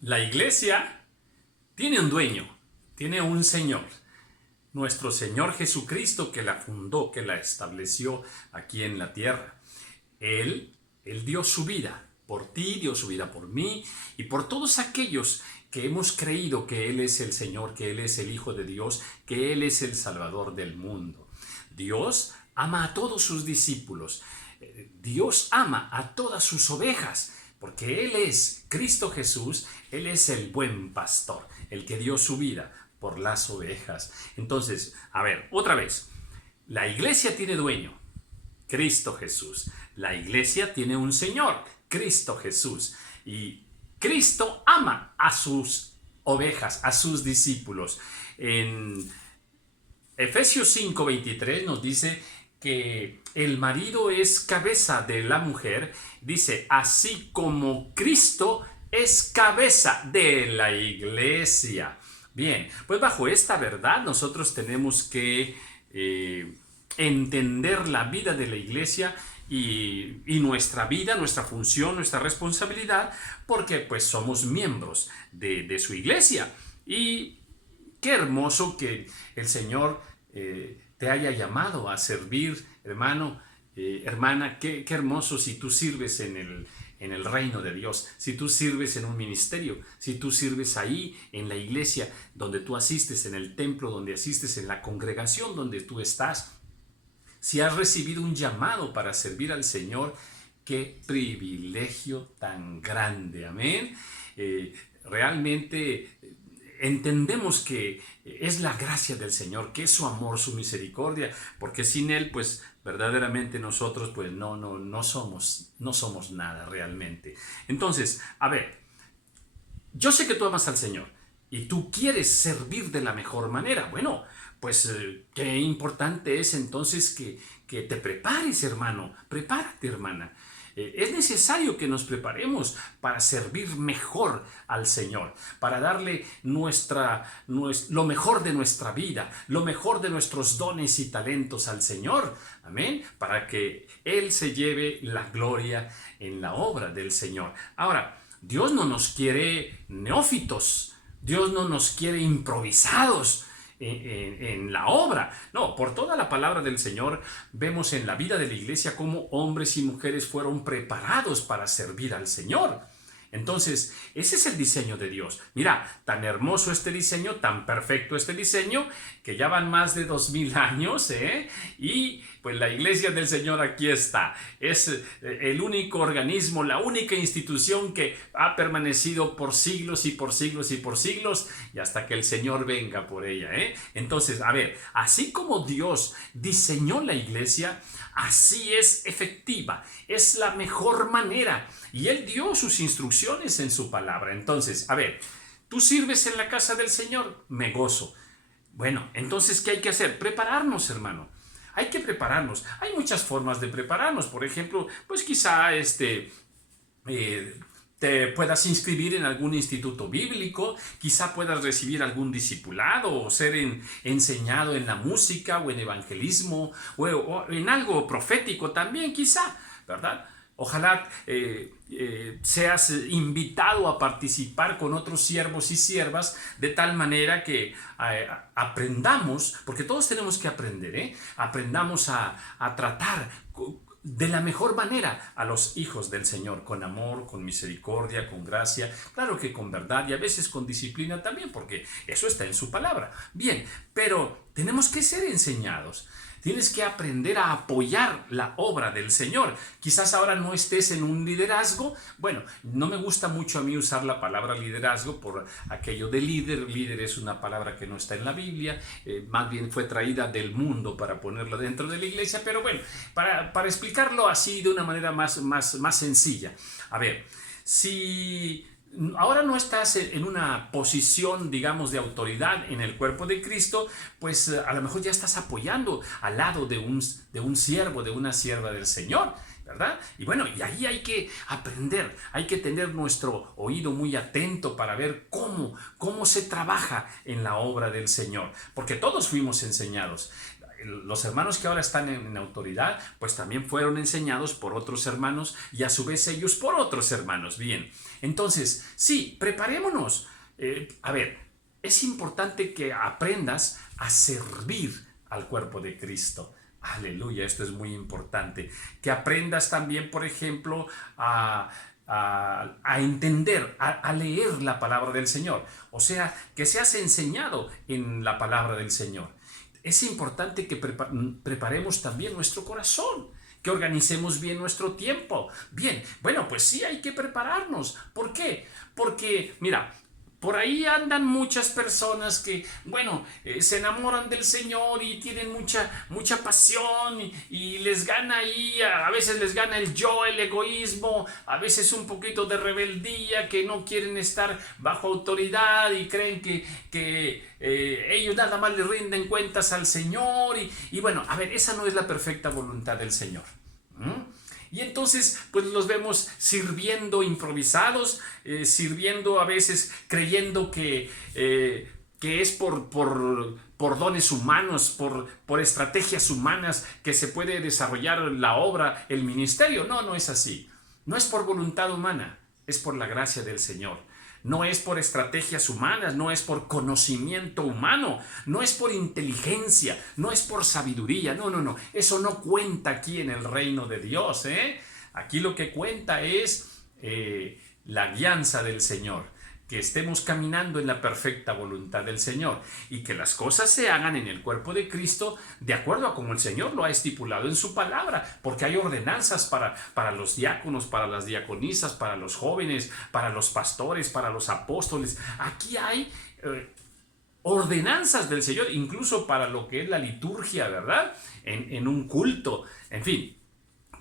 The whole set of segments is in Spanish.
La iglesia tiene un dueño, tiene un Señor. Nuestro Señor Jesucristo, que la fundó, que la estableció aquí en la tierra. Él dio su vida por ti, dio su vida por mí y por todos aquellos que hemos creído que Él es el Señor, que Él es el Hijo de Dios, que Él es el Salvador del mundo. Dios ama a todos sus discípulos. Dios ama a todas sus ovejas, porque Él es Cristo Jesús, Él es el buen pastor, el que dio su vida por las ovejas. Entonces, a ver, otra vez, la iglesia tiene dueño, Cristo Jesús. La iglesia tiene un Señor, Cristo Jesús. Y Cristo ama a sus ovejas, a sus discípulos. En Efesios 5:23 nos dice que el marido es cabeza de la mujer. Dice, así como Cristo es cabeza de la iglesia. Bien, pues bajo esta verdad nosotros tenemos que entender la vida de la iglesia y nuestra vida, nuestra función, nuestra responsabilidad, porque pues somos miembros de su iglesia. Y qué hermoso que el Señor te haya llamado a servir, hermano, hermana, qué hermoso si tú sirves en el reino de Dios, si tú sirves en un ministerio, si tú sirves ahí en la iglesia donde tú asistes, en el templo donde asistes, en la congregación donde tú estás, si has recibido un llamado para servir al Señor, qué privilegio tan grande, amén. Realmente entendemos que es la gracia del Señor, que es su amor, su misericordia, porque sin Él, pues verdaderamente nosotros, pues no somos nada realmente. Entonces, a ver, yo sé que tú amas al Señor y tú quieres servir de la mejor manera. Bueno, pues qué importante es entonces que te prepares, hermano. Prepárate, hermana. Es necesario que nos preparemos para servir mejor al Señor, para darle lo mejor de nuestra vida, lo mejor de nuestros dones y talentos al Señor. Amén. Para que Él se lleve la gloria en la obra del Señor. Ahora, Dios no nos quiere neófitos, Dios no nos quiere improvisados en la obra. No, por toda la palabra del Señor vemos en la vida de la iglesia cómo hombres y mujeres fueron preparados para servir al Señor. Entonces, ese es el diseño de Dios. Mira, tan hermoso este diseño, tan perfecto este diseño, que ya van más de 2000 años, y pues la iglesia del Señor aquí está. Es el único organismo, la única institución que ha permanecido por siglos y por siglos y por siglos, y hasta que el Señor venga por ella, Entonces, a ver, así como Dios diseñó la iglesia, así es efectiva, es la mejor manera, y Él dio sus instrucciones en su palabra. Entonces, a ver, tú sirves en la casa del Señor, me gozo. Bueno, entonces, ¿qué hay que hacer? Prepararnos, hermano. Hay que prepararnos. Hay muchas formas de prepararnos. Por ejemplo, pues quizá te puedas inscribir en algún instituto bíblico, quizá puedas recibir algún discipulado o ser enseñado en la música o en evangelismo o en algo profético también, quizá, ¿verdad? Ojalá seas invitado a participar con otros siervos y siervas de tal manera que aprendamos, porque todos tenemos que aprender, aprendamos a tratar de la mejor manera a los hijos del Señor, con amor, con misericordia, con gracia, claro que con verdad y a veces con disciplina también, porque eso está en su palabra. Bien, pero tenemos que ser enseñados. Tienes que aprender a apoyar la obra del Señor. Quizás ahora no estés en un liderazgo. Bueno, no me gusta mucho a mí usar la palabra liderazgo por aquello de líder. Líder es una palabra que no está en la Biblia. Más bien fue traída del mundo para ponerla dentro de la iglesia. Pero bueno, para explicarlo así de una manera más sencilla. A ver, si ahora no estás en una posición, digamos, de autoridad en el cuerpo de Cristo, pues a lo mejor ya estás apoyando al lado de un siervo, de una sierva del Señor, ¿verdad? Y bueno, y ahí hay que aprender, hay que tener nuestro oído muy atento para ver cómo se trabaja en la obra del Señor, porque todos fuimos enseñados. los hermanos que ahora están en autoridad, pues también fueron enseñados por otros hermanos y a su vez ellos por otros hermanos. Bien, entonces, sí, preparémonos. A ver, es importante que aprendas a servir al cuerpo de Cristo. Aleluya, esto es muy importante. Que aprendas también, por ejemplo, a entender, a leer la palabra del Señor. O sea, que seas enseñado en la palabra del Señor. Es importante que preparemos también nuestro corazón, que organicemos bien nuestro tiempo. Bien, bueno, pues sí hay que prepararnos. ¿Por qué? Porque, mira, por ahí andan muchas personas que, bueno, se enamoran del Señor y tienen mucha pasión y les gana ahí, a veces les gana el yo, el egoísmo, a veces un poquito de rebeldía, que no quieren estar bajo autoridad y creen que ellos nada más le rinden cuentas al Señor y bueno, a ver, esa no es la perfecta voluntad del Señor. Y entonces pues los vemos sirviendo improvisados, sirviendo a veces creyendo que es por dones humanos, por estrategias humanas que se puede desarrollar la obra, el ministerio. No, no es así. No es por voluntad humana, es por la gracia del Señor. No es por estrategias humanas, no es por conocimiento humano, no es por inteligencia, no es por sabiduría. No, no, no. Eso no cuenta aquí en el reino de Dios. Aquí lo que cuenta es la guianza del Señor. Que estemos caminando en la perfecta voluntad del Señor y que las cosas se hagan en el cuerpo de Cristo de acuerdo a como el Señor lo ha estipulado en su palabra, porque hay ordenanzas para los diáconos, para las diaconisas, para los jóvenes, para los pastores, para los apóstoles. Aquí hay ordenanzas del Señor, incluso para lo que es la liturgia, ¿verdad? En un culto, en fin,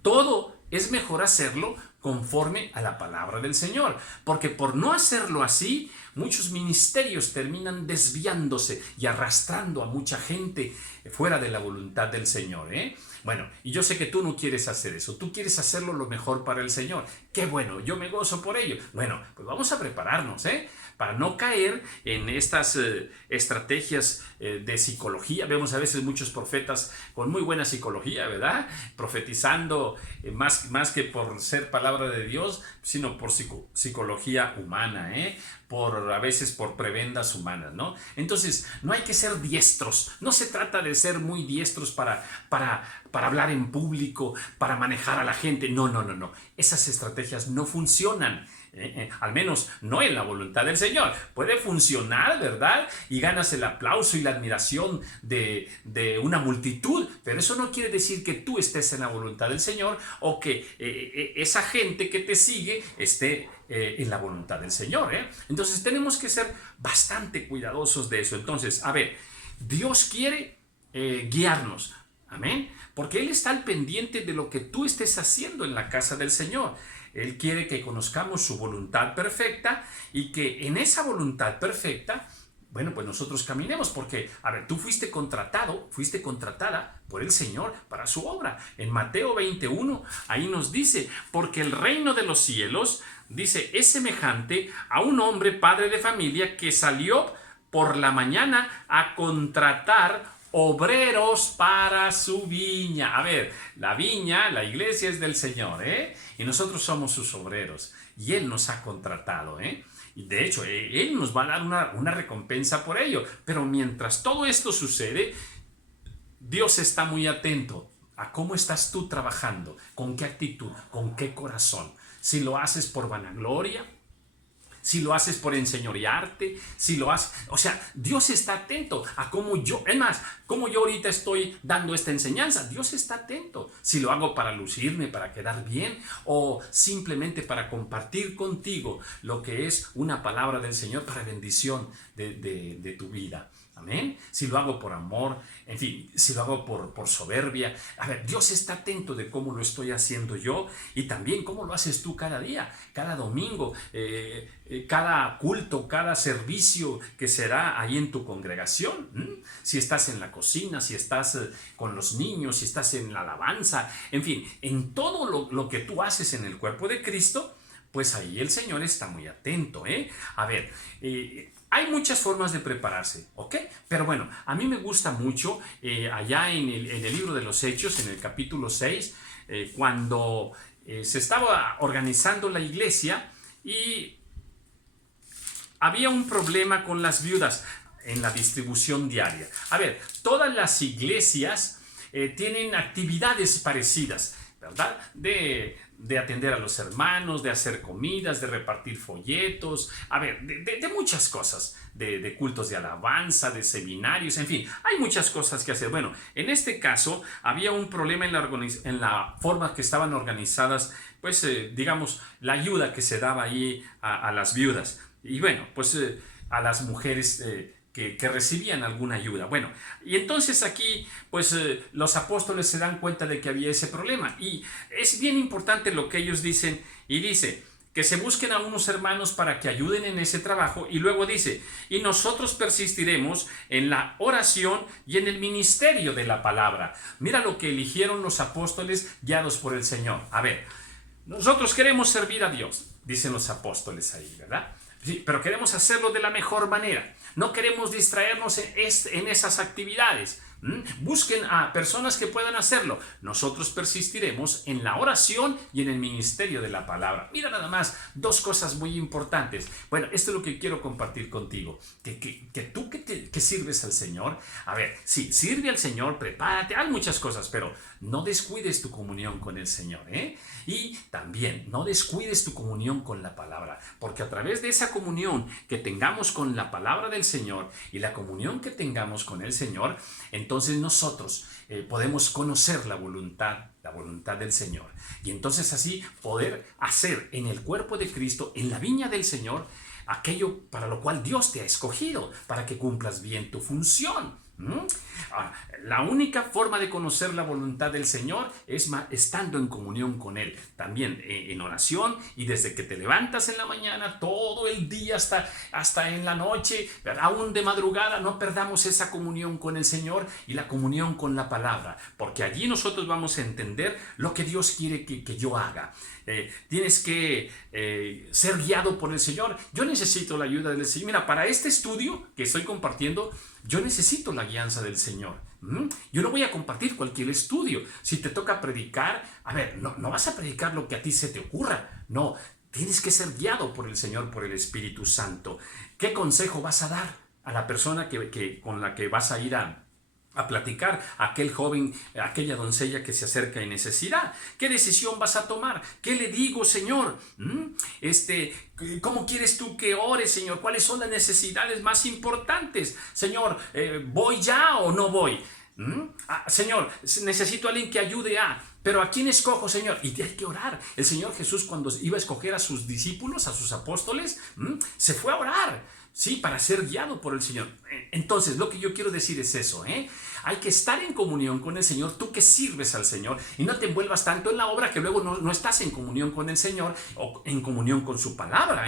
todo es mejor hacerlo conforme a la palabra del Señor, porque por no hacerlo así, muchos ministerios terminan desviándose y arrastrando a mucha gente fuera de la voluntad del Señor. Bueno, y yo sé que tú no quieres hacer eso, tú quieres hacerlo lo mejor para el Señor. Qué bueno, yo me gozo por ello. Bueno, pues vamos a prepararnos, para no caer en estas estrategias de psicología. Vemos a veces muchos profetas con muy buena psicología, ¿verdad? Profetizando más que por ser palabra de Dios, sino por psicología humana, a veces por prebendas humanas, ¿no? Entonces, no hay que ser diestros. No se trata de ser muy diestros para hablar en público, para manejar a la gente. No, no, no, no. Esas estrategias no funcionan. Al menos no en la voluntad del Señor. Puede funcionar, ¿verdad? Y ganas el aplauso y la admiración de una multitud, pero eso no quiere decir que tú estés en la voluntad del Señor o que esa gente que te sigue esté en la voluntad del Señor. Entonces tenemos que ser bastante cuidadosos de eso. Entonces, a ver, Dios quiere guiarnos. Amén. Porque Él está al pendiente de lo que tú estés haciendo en la casa del Señor. Él quiere que conozcamos su voluntad perfecta y que en esa voluntad perfecta, bueno, pues nosotros caminemos, porque, a ver, tú fuiste contratada por el Señor para su obra. En Mateo 21, ahí nos dice, porque el reino de los cielos, dice, es semejante a un hombre padre de familia que salió por la mañana a contratar obreros para su viña. A ver, la viña, la iglesia es del Señor, y nosotros somos sus obreros, y Él nos ha contratado, y de hecho, Él nos va a dar una recompensa por ello. Pero mientras todo esto sucede, Dios está muy atento a cómo estás tú trabajando, con qué actitud, con qué corazón. Si lo haces por vanagloria, si lo haces por enseñorearte, si lo haces... O sea, Dios está atento a cómo yo... Es más, cómo yo ahorita estoy dando esta enseñanza. Dios está atento. Si lo hago para lucirme, para quedar bien, o simplemente para compartir contigo lo que es una palabra del Señor para bendición de tu vida. Amén. Si lo hago por amor, en fin, si lo hago por soberbia. A ver, Dios está atento de cómo lo estoy haciendo yo y también cómo lo haces tú cada día, cada domingo, cada culto, cada servicio que será ahí en tu congregación. Si estás en la cocina, si estás con los niños, si estás en la alabanza, en fin, en todo lo que tú haces en el cuerpo de Cristo, pues ahí el Señor está muy atento. A ver, hay muchas formas de prepararse, ¿ok? Pero bueno, a mí me gusta mucho allá en el libro de los Hechos, en el capítulo 6, cuando se estaba organizando la iglesia y había un problema con las viudas en la distribución diaria. A ver, todas las iglesias tienen actividades parecidas, ¿verdad? De atender a los hermanos, de hacer comidas, de repartir folletos, a ver, de muchas cosas, de cultos de alabanza, de seminarios, en fin, hay muchas cosas que hacer. Bueno, en este caso había un problema en la forma que estaban organizadas, pues digamos, la ayuda que se daba ahí a las viudas. Y bueno, pues a las mujeres que recibían alguna ayuda. Bueno, y entonces aquí pues los apóstoles se dan cuenta de que había ese problema y es bien importante lo que ellos dicen y dice que se busquen a unos hermanos para que ayuden en ese trabajo y luego dice, y nosotros persistiremos en la oración y en el ministerio de la palabra. Mira lo que eligieron los apóstoles guiados por el Señor. A ver, nosotros queremos servir a Dios, dicen los apóstoles ahí, ¿verdad? Sí, pero queremos hacerlo de la mejor manera. No queremos distraernos en esas actividades. Busquen a personas que puedan hacerlo. Nosotros persistiremos en la oración y en el ministerio de la palabra. Mira nada más, dos cosas muy importantes. Bueno, esto es lo que quiero compartir contigo. Que tú que sirves al Señor, a ver, sí, sirve al Señor, prepárate, hay muchas cosas, pero no descuides tu comunión con el Señor, ¿eh? Y también no descuides tu comunión con la palabra, porque a través de esa comunión que tengamos con la palabra del Señor y la comunión que tengamos con el Señor, entonces nosotros podemos conocer la voluntad del Señor. Y entonces así poder hacer en el cuerpo de Cristo, en la viña del Señor, aquello para lo cual Dios te ha escogido, para que cumplas bien tu función. La única forma de conocer la voluntad del Señor es estando en comunión con Él, también en oración y desde que te levantas en la mañana, todo el día hasta en la noche, aún de madrugada, no perdamos esa comunión con el Señor y la comunión con la palabra, porque allí nosotros vamos a entender lo que Dios quiere que yo haga. Tienes que ser guiado por el Señor. Yo necesito la ayuda del Señor. Mira, para este estudio que estoy compartiendo, yo necesito la guianza del Señor. Yo no voy a compartir cualquier estudio. Si te toca predicar, a ver, no vas a predicar lo que a ti se te ocurra. No, tienes que ser guiado por el Señor, por el Espíritu Santo. ¿Qué consejo vas a dar a la persona con la que vas a ir a platicar, aquel joven, aquella doncella que se acerca en necesidad? ¿Qué decisión vas a tomar? ¿Qué le digo, Señor? ¿Cómo quieres tú que ore, Señor? ¿Cuáles son las necesidades más importantes? Señor, ¿voy ya o no voy? Señor, necesito a alguien que ayude a... Pero ¿a quién escojo, Señor? Y hay que orar. El Señor Jesús, cuando iba a escoger a sus discípulos, a sus apóstoles, se fue a orar, ¿sí? Para ser guiado por el Señor. Entonces, lo que yo quiero decir es eso, Hay que estar en comunión con el Señor, tú que sirves al Señor, y no te envuelvas tanto en la obra que luego no estás en comunión con el Señor o en comunión con su palabra,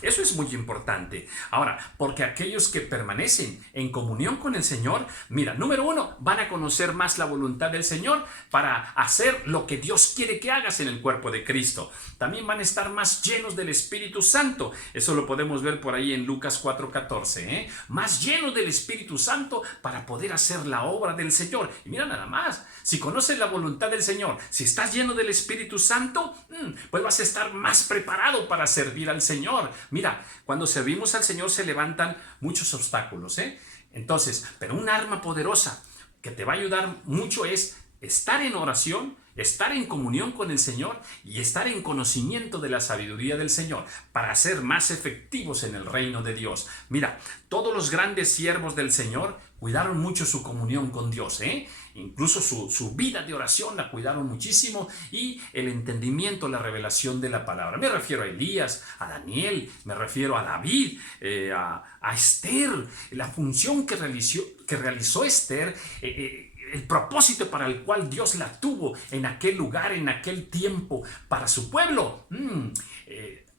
Eso es muy importante. Ahora, porque aquellos que permanecen en comunión con el Señor, mira, número uno, van a conocer más la voluntad del Señor para hacer lo que Dios quiere que hagas en el cuerpo de Cristo. También van a estar más llenos del Espíritu Santo. Eso lo podemos ver por ahí en Lucas 4:14, Más llenos del Espíritu Santo para poder hacer la obra del Señor. Y mira nada más, si conoces la voluntad del Señor, si estás lleno del Espíritu Santo, pues vas a estar más preparado para servir al Señor. Mira, cuando servimos al Señor se levantan muchos obstáculos, Entonces, pero un arma poderosa que te va a ayudar mucho es estar en oración, estar en comunión con el Señor y estar en conocimiento de la sabiduría del Señor para ser más efectivos en el reino de Dios. Mira, todos los grandes siervos del Señor cuidaron mucho su comunión con Dios, Incluso su vida de oración la cuidaron muchísimo y el entendimiento, la revelación de la palabra. Me refiero a Elías, a Daniel, me refiero a David, a Esther, la función que realizó Esther, el propósito para el cual Dios la tuvo en aquel lugar, en aquel tiempo, para su pueblo.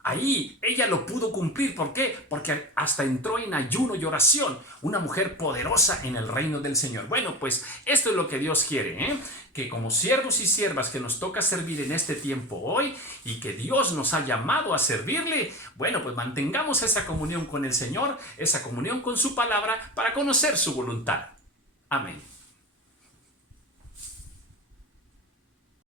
Ahí ella lo pudo cumplir. ¿Por qué? Porque hasta entró en ayuno y oración. Una mujer poderosa en el reino del Señor. Bueno, pues esto es lo que Dios quiere, ¿eh? Que como siervos y siervas que nos toca servir en este tiempo hoy y que Dios nos ha llamado a servirle, bueno, pues mantengamos esa comunión con el Señor, esa comunión con su palabra para conocer su voluntad. Amén.